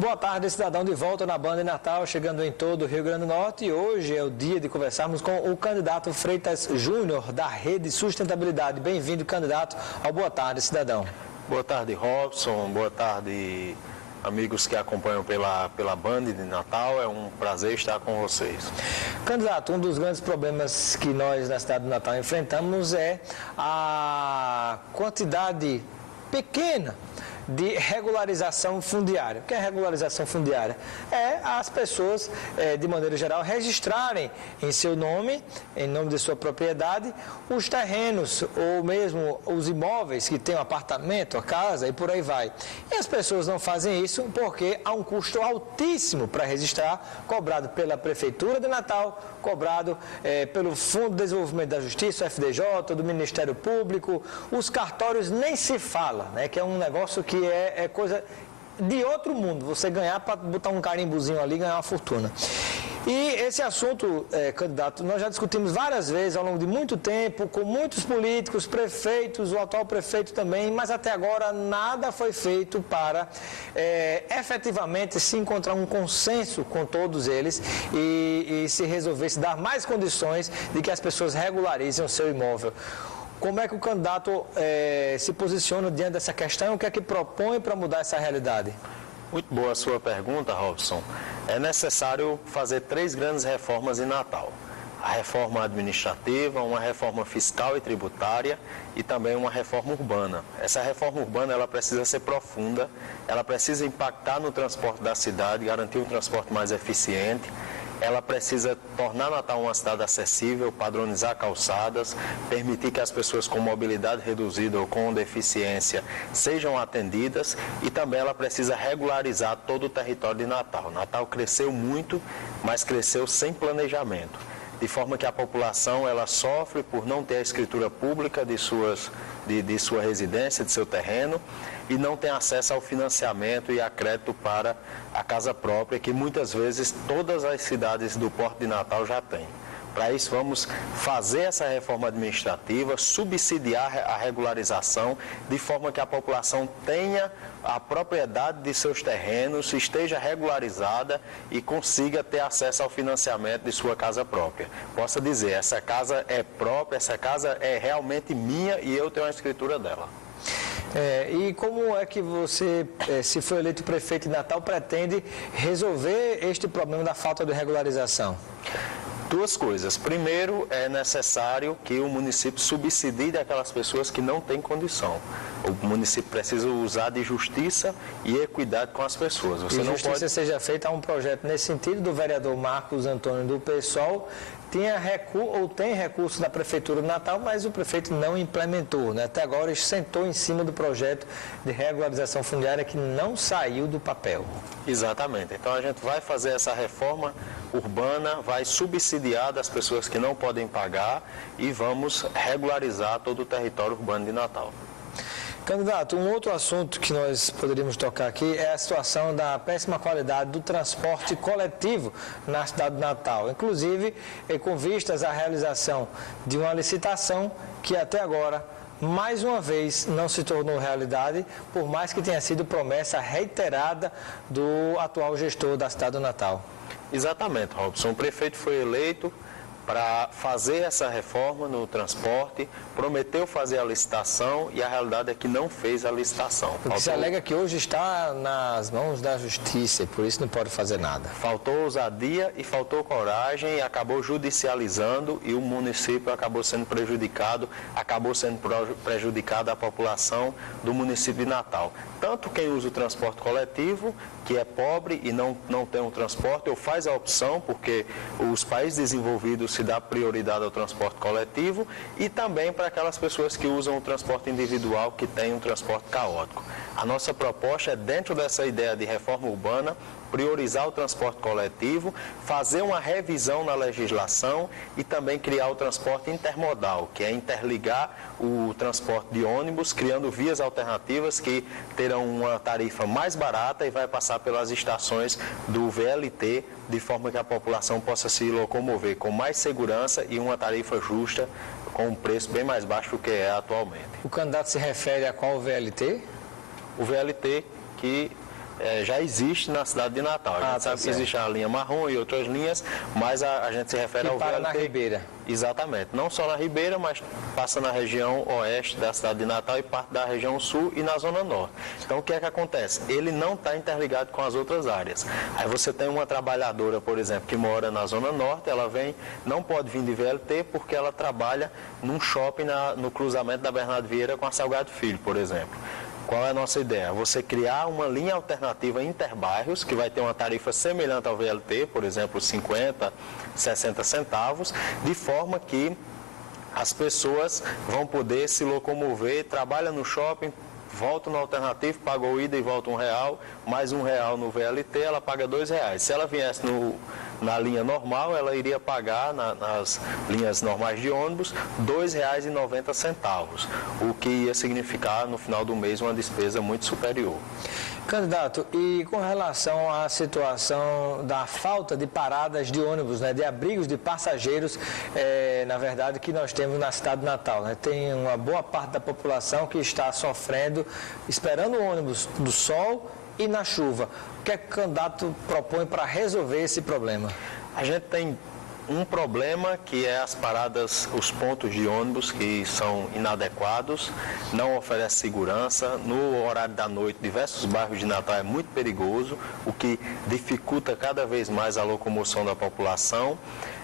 Boa tarde, cidadão, de volta na Band Natal, chegando em todo o Rio Grande do Norte. E hoje é o dia de conversarmos com o candidato Freitas Júnior, da Rede Sustentabilidade. Bem-vindo, candidato, ao Boa Tarde, cidadão. Boa tarde, Robson. Boa tarde, amigos que acompanham pela Band de Natal. É um prazer estar com vocês. Candidato, um dos grandes problemas que nós na cidade do Natal enfrentamos é a quantidade pequena de regularização fundiária. O que é regularização fundiária? É as pessoas, de maneira geral, registrarem em seu nome, em nome de sua propriedade, os terrenos ou mesmo os imóveis que tem um apartamento, a casa e por aí vai. E as pessoas não fazem isso porque há um custo altíssimo para registrar, cobrado pela Prefeitura de Natal, cobrado pelo Fundo de Desenvolvimento da Justiça, o FDJ, do Ministério Público. Os cartórios nem se fala, né, que é um negócio que é coisa de outro mundo, você ganhar para botar um carimbozinho ali e ganhar uma fortuna. E esse assunto, candidato, nós já discutimos várias vezes ao longo de muito tempo, com muitos políticos, prefeitos, o atual prefeito também, mas até agora nada foi feito para efetivamente se encontrar um consenso com todos eles e se resolver, se dar mais condições de que as pessoas regularizem o seu imóvel. Como é que o candidato se posiciona diante dessa questão e o que é que propõe para mudar essa realidade? Muito boa a sua pergunta, Robson. É necessário fazer 3 grandes reformas em Natal. A reforma administrativa, uma reforma fiscal e tributária e também uma reforma urbana. Essa reforma urbana ela precisa ser profunda, ela precisa impactar no transporte da cidade, garantir um transporte mais eficiente. Ela precisa tornar Natal uma cidade acessível, padronizar calçadas, permitir que as pessoas com mobilidade reduzida ou com deficiência sejam atendidas e também ela precisa regularizar todo o território de Natal. Natal cresceu muito, mas cresceu sem planejamento, de forma que a população ela sofre por não ter a escritura pública de sua residência, de seu terreno, e não tem acesso ao financiamento e a crédito para a casa própria, que muitas vezes todas as cidades do Porto de Natal já têm. Para isso, vamos fazer essa reforma administrativa, subsidiar a regularização, de forma que a população tenha a propriedade de seus terrenos, esteja regularizada e consiga ter acesso ao financiamento de sua casa própria. Possa dizer, essa casa é própria, essa casa é realmente minha e eu tenho a escritura dela. E como é que você, se for eleito prefeito de Natal, pretende resolver este problema da falta de regularização? 2 coisas. Primeiro, é necessário que o município subsidie aquelas pessoas que não têm condição. O município precisa usar de justiça e equidade com as pessoas. Você não justiça pode... seja feita a um projeto nesse sentido do vereador Marcos Antônio do PSOL, tem recurso da Prefeitura de Natal, mas o prefeito não implementou, né? Até agora ele sentou em cima do projeto de regularização fundiária que não saiu do papel. Exatamente. Então a gente vai fazer essa reforma urbana, vai subsidiar das pessoas que não podem pagar e vamos regularizar todo o território urbano de Natal. Candidato, um outro assunto que nós poderíamos tocar aqui é a situação da péssima qualidade do transporte coletivo na cidade de Natal. Inclusive, com vistas à realização de uma licitação que até agora, mais uma vez, não se tornou realidade, por mais que tenha sido promessa reiterada do atual gestor da cidade do Natal. Exatamente, Robson. O prefeito foi eleito para fazer essa reforma no transporte, prometeu fazer a licitação e a realidade é que não fez a licitação. O que se alega que hoje está nas mãos da justiça e por isso não pode fazer nada. Faltou ousadia e faltou coragem e acabou judicializando e o município acabou sendo prejudicado a população do município de Natal. Tanto quem usa o transporte coletivo, que é pobre e não tem um transporte, ou faz a opção, porque os países desenvolvidos se dá prioridade ao transporte coletivo, e também para aquelas pessoas que usam o transporte individual, que tem um transporte caótico. A nossa proposta é, dentro dessa ideia de reforma urbana, priorizar o transporte coletivo, fazer uma revisão na legislação e também criar o transporte intermodal, que é interligar o transporte de ônibus, criando vias alternativas que terão uma tarifa mais barata e vai passar pelas estações do VLT, de forma que a população possa se locomover com mais segurança e uma tarifa justa, com um preço bem mais baixo do que é atualmente. O candidato se refere a qual VLT? O VLT que já existe na cidade de Natal. A gente sabe que existe a linha marrom e outras linhas, mas a gente se refere ao VLT. Na Ribeira. Exatamente. Não só na Ribeira, mas passa na região oeste da cidade de Natal e parte da região sul e na zona norte. Então, o que é que acontece? Ele não está interligado com as outras áreas. Aí você tem uma trabalhadora, por exemplo, que mora na zona norte, ela não pode vir de VLT porque ela trabalha num shopping no cruzamento da Bernardo Vieira com a Salgado Filho, por exemplo. Qual é a nossa ideia? Você criar uma linha alternativa interbairros, que vai ter uma tarifa semelhante ao VLT, por exemplo, 50, 60 centavos, de forma que as pessoas vão poder se locomover, trabalha no shopping, volta no alternativo, pagou ida e volta R$1, mais R$1 no VLT, ela paga R$2. Se ela viesse na linha normal, ela iria pagar nas linhas normais de ônibus R$2,90, o que ia significar no final do mês uma despesa muito superior. Candidato, e com relação à situação da falta de paradas de ônibus, né, de abrigos de passageiros, na verdade, que nós temos na cidade de Natal, né? Tem uma boa parte da população que está sofrendo, esperando o ônibus do sol e na chuva. O que é que o candidato propõe para resolver esse problema? A gente tem um problema que é as paradas, os pontos de ônibus que são inadequados, não oferece segurança. No horário da noite, diversos bairros de Natal é muito perigoso, o que dificulta cada vez mais a locomoção da população.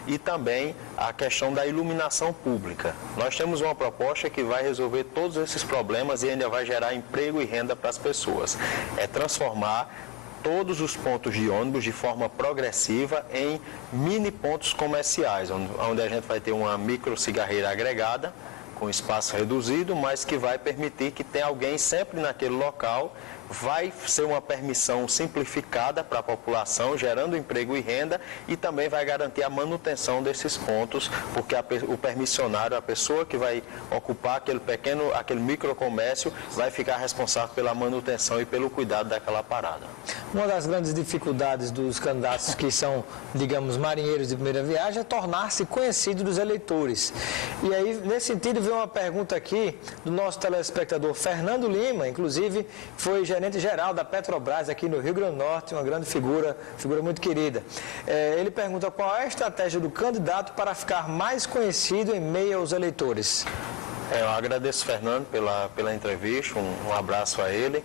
E também a questão da iluminação pública. Nós temos uma proposta que vai resolver todos esses problemas e ainda vai gerar emprego e renda para as pessoas. É transformar todos os pontos de ônibus de forma progressiva em mini pontos comerciais, onde a gente vai ter uma micro cigarreira agregada, com espaço reduzido, mas que vai permitir que tenha alguém sempre naquele local. Vai ser uma permissão simplificada para a população, gerando emprego e renda, e também vai garantir a manutenção desses pontos, porque o permissionário, a pessoa que vai ocupar aquele microcomércio, vai ficar responsável pela manutenção e pelo cuidado daquela parada. Uma das grandes dificuldades dos candidatos que são, digamos, marinheiros de primeira viagem é tornar-se conhecido dos eleitores. E aí, nesse sentido, vem uma pergunta aqui do nosso telespectador Fernando Lima, inclusive foi gerente-geral da Petrobras aqui no Rio Grande do Norte, uma grande figura muito querida. Ele pergunta qual é a estratégia do candidato para ficar mais conhecido em meio aos eleitores. Eu agradeço, Fernando, pela entrevista, um abraço a ele.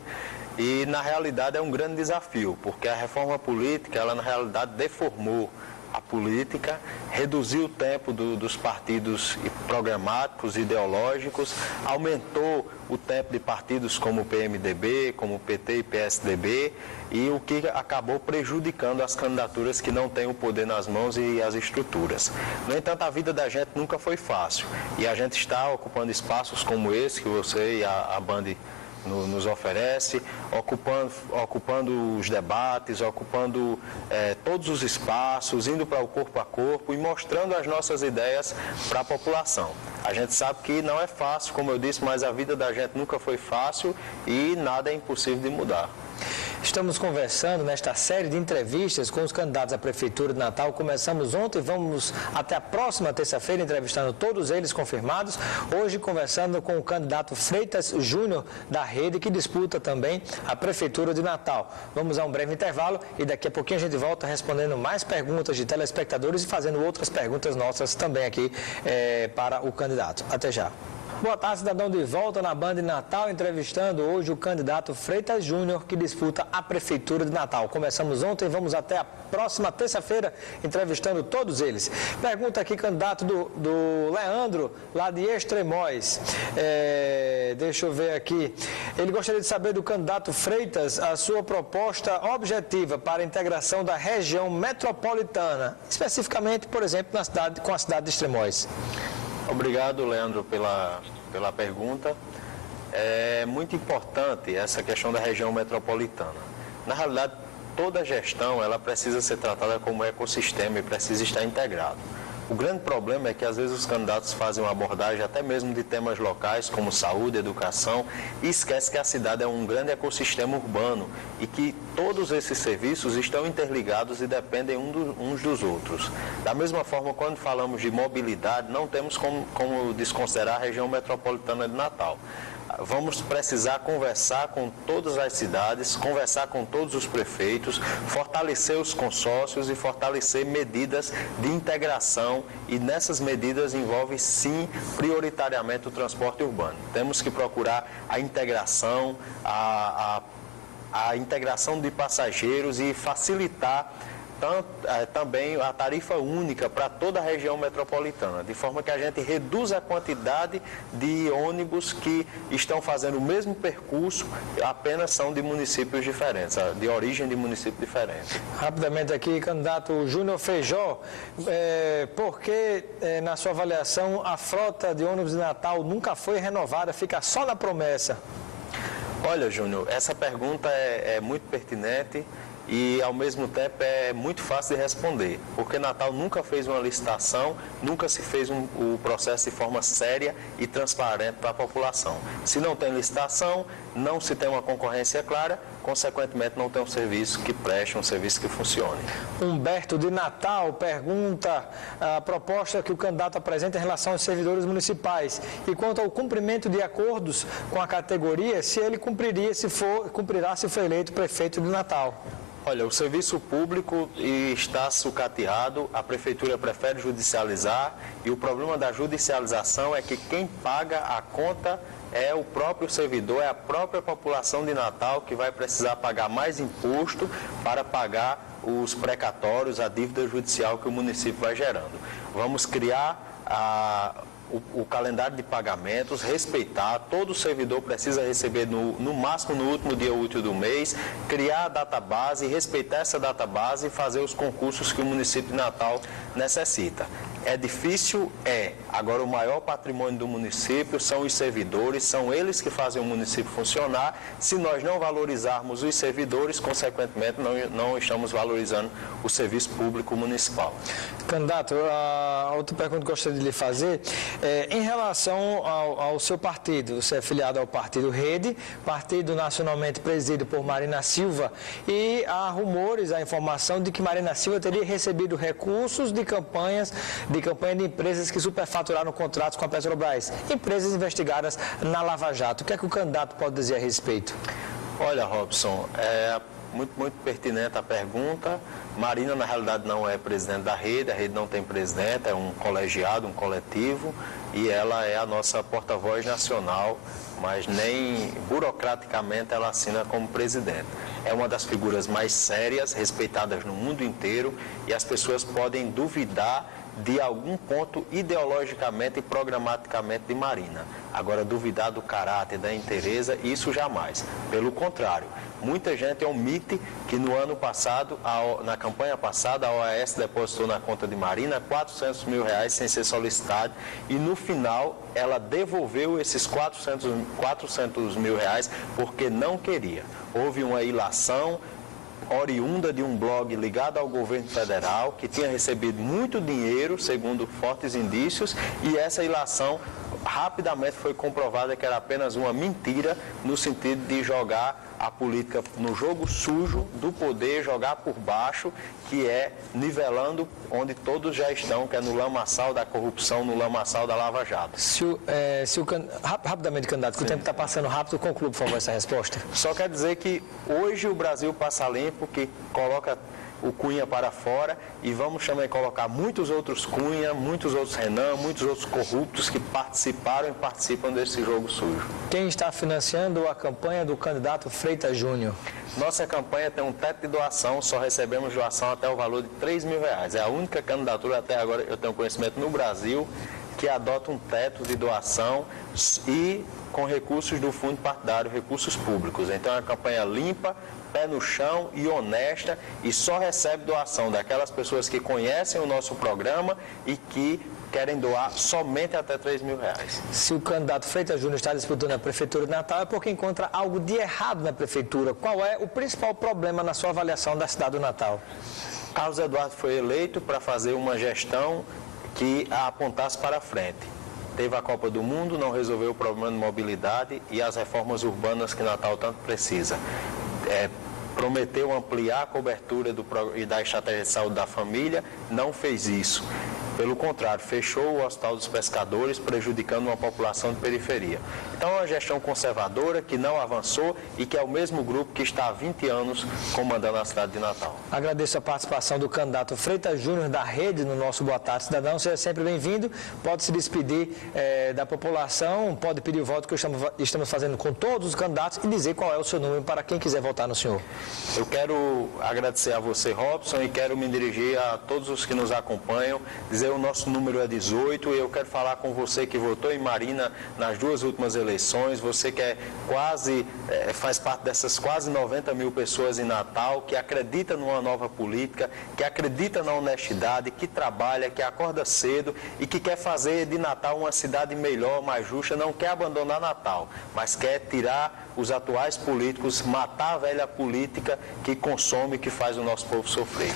E, na realidade, é um grande desafio, porque a reforma política, ela, na realidade, deformou a política, reduziu o tempo dos partidos programáticos, ideológicos, aumentou o tempo de partidos como o PMDB, como o PT e PSDB, e o que acabou prejudicando as candidaturas que não têm o poder nas mãos e as estruturas. No entanto, a vida da gente nunca foi fácil, e a gente está ocupando espaços como esse que você e a Band nos oferece, ocupando os debates, ocupando todos os espaços, indo para o corpo a corpo e mostrando as nossas ideias para a população. A gente sabe que não é fácil, como eu disse, mas a vida da gente nunca foi fácil e nada é impossível de mudar. Estamos conversando nesta série de entrevistas com os candidatos à Prefeitura de Natal. Começamos ontem, vamos até a próxima terça-feira entrevistando todos eles confirmados. Hoje conversando com o candidato Freitas Júnior da Rede, que disputa também a Prefeitura de Natal. Vamos a um breve intervalo e daqui a pouquinho a gente volta respondendo mais perguntas de telespectadores e fazendo outras perguntas nossas também aqui para o candidato. Até já. Boa tarde, cidadão, de volta na Band de Natal, entrevistando hoje o candidato Freitas Júnior, que disputa a Prefeitura de Natal. Começamos ontem, vamos até a próxima terça-feira, entrevistando todos eles. Pergunta aqui, candidato do Leandro, lá de Extremóis. Deixa eu ver aqui. Ele gostaria de saber do candidato Freitas a sua proposta objetiva para a integração da região metropolitana, especificamente, por exemplo, com a cidade de Extremóis. Obrigado, Leandro, pela pergunta. É muito importante essa questão da região metropolitana. Na realidade, toda gestão ela precisa ser tratada como ecossistema e precisa estar integrado. O grande problema é que às vezes os candidatos fazem uma abordagem até mesmo de temas locais como saúde, educação e esquece que a cidade é um grande ecossistema urbano e que todos esses serviços estão interligados e dependem uns dos outros. Da mesma forma, quando falamos de mobilidade, não temos como desconsiderar a região metropolitana de Natal. vamos precisar conversar com todas as cidades, conversar com todos os prefeitos, fortalecer os consórcios e fortalecer medidas de integração, e nessas medidas envolve sim prioritariamente o transporte urbano. Temos que procurar a integração, a integração de passageiros e facilitar também a tarifa única para toda a região metropolitana, de forma que a gente reduza a quantidade de ônibus que estão fazendo o mesmo percurso, apenas são de municípios diferentes, de origem de municípios diferentes. Rapidamente aqui, candidato Júnior Feijó, por que, na sua avaliação, a frota de ônibus de Natal nunca foi renovada, fica só na promessa? Olha, Júnior, essa pergunta é muito pertinente e, ao mesmo tempo, é muito fácil de responder, porque Natal nunca fez uma licitação, nunca se fez o processo de forma séria e transparente para a população. Se não tem licitação, não se tem uma concorrência clara, consequentemente não tem um serviço que preste, um serviço que funcione. Humberto de Natal pergunta a proposta que o candidato apresenta em relação aos servidores municipais e quanto ao cumprimento de acordos com a categoria, se ele cumprirá se for eleito prefeito de Natal. Olha, o serviço público está sucateado, a prefeitura prefere judicializar e o problema da judicialização é que quem paga a conta é o próprio servidor, é a própria população de Natal que vai precisar pagar mais imposto para pagar os precatórios, a dívida judicial que o município vai gerando. Vamos criar o calendário de pagamentos, respeitar, todo servidor precisa receber no máximo no último dia útil do mês, criar a database, respeitar essa database e fazer os concursos que o município de Natal necessita. É difícil? É. Agora, o maior patrimônio do município são os servidores, são eles que fazem o município funcionar. Se nós não valorizarmos os servidores, consequentemente, não estamos valorizando o serviço público municipal. Candidato, a outra pergunta que eu gostaria de lhe fazer em relação ao seu partido. Você é filiado ao Partido Rede, partido nacionalmente presidido por Marina Silva, e há rumores, há informação de que Marina Silva teria recebido recursos de campanha de empresas que superfaturaram contratos com a Petrobras, empresas investigadas na Lava Jato. O que é que o candidato pode dizer a respeito? Olha, Robson, é muito pertinente a pergunta. Marina, na realidade, não é presidente da Rede, a Rede não tem presidente, é um colegiado, um coletivo, e ela é a nossa porta-voz nacional, mas nem burocraticamente ela assina como presidente. É uma das figuras mais sérias, respeitadas no mundo inteiro, e as pessoas podem duvidar de algum ponto ideologicamente e programaticamente de Marina. Agora, duvidar do caráter, da inteireza, isso jamais. Pelo contrário, muita gente omite que no ano passado, na campanha passada, a OAS depositou na conta de Marina R$400 mil sem ser solicitado, e no final ela devolveu esses R$400 mil porque não queria. Houve uma ilação oriunda de um blog ligado ao governo federal, que tinha recebido muito dinheiro, segundo fortes indícios, e essa ilação rapidamente foi comprovada que era apenas uma mentira, no sentido de jogar a política no jogo sujo do poder, jogar por baixo, que é nivelando onde todos já estão, que é no lamaçal da corrupção, no lamaçal da Lava Jato. Rapidamente, candidato, que o tempo está passando rápido, conclua, por favor, essa resposta. Só quer dizer que hoje o Brasil passa limpo, que coloca o Cunha para fora, e vamos também colocar muitos outros Cunha, muitos outros Renan, muitos outros corruptos que participaram e participam desse jogo sujo. Quem está financiando a campanha do candidato Freitas Júnior? Nossa campanha tem um teto de doação, só recebemos doação até o valor de R$3 mil. É a única candidatura até agora, eu tenho conhecimento, no Brasil, que adota um teto de doação e com recursos do fundo partidário, recursos públicos. Então é uma campanha limpa, pé no chão e honesta, e só recebe doação daquelas pessoas que conhecem o nosso programa e que querem doar somente até R$3 mil. Se o candidato Freitas Júnior está disputando a Prefeitura de Natal, é porque encontra algo de errado na Prefeitura. Qual é o principal problema na sua avaliação da cidade do Natal? Carlos Eduardo foi eleito para fazer uma gestão que a apontasse para frente. Teve a Copa do Mundo, não resolveu o problema de mobilidade e as reformas urbanas que Natal tanto precisa. Prometeu ampliar a cobertura e da estratégia de saúde da família, não fez isso. Pelo contrário, fechou o Hospital dos Pescadores, prejudicando uma população de periferia. Então, é uma gestão conservadora que não avançou e que é o mesmo grupo que está há 20 anos comandando a cidade de Natal. Agradeço a participação do candidato Freitas Júnior da Rede no nosso Boa Tarde Cidadão. Seja sempre bem-vindo. Pode se despedir da população, pode pedir o voto que estamos fazendo com todos os candidatos e dizer qual é o seu número para quem quiser votar no senhor. Eu quero agradecer a você, Robson, e quero me dirigir a todos os que nos acompanham, dizer o nosso número é 18 e eu quero falar com você que votou em Marina nas 2 últimas eleições, você que faz parte dessas quase 90 mil pessoas em Natal, que acredita numa nova política, que acredita na honestidade, que trabalha, que acorda cedo e que quer fazer de Natal uma cidade melhor, mais justa, não quer abandonar Natal, mas quer tirar os atuais políticos, matar a velha política que consome e que faz o nosso povo sofrer.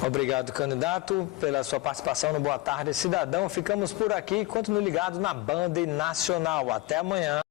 Obrigado, candidato, pela sua participação no Boa Tarde Cidadão. Ficamos por aqui, continue ligado na Band Nacional. Até amanhã.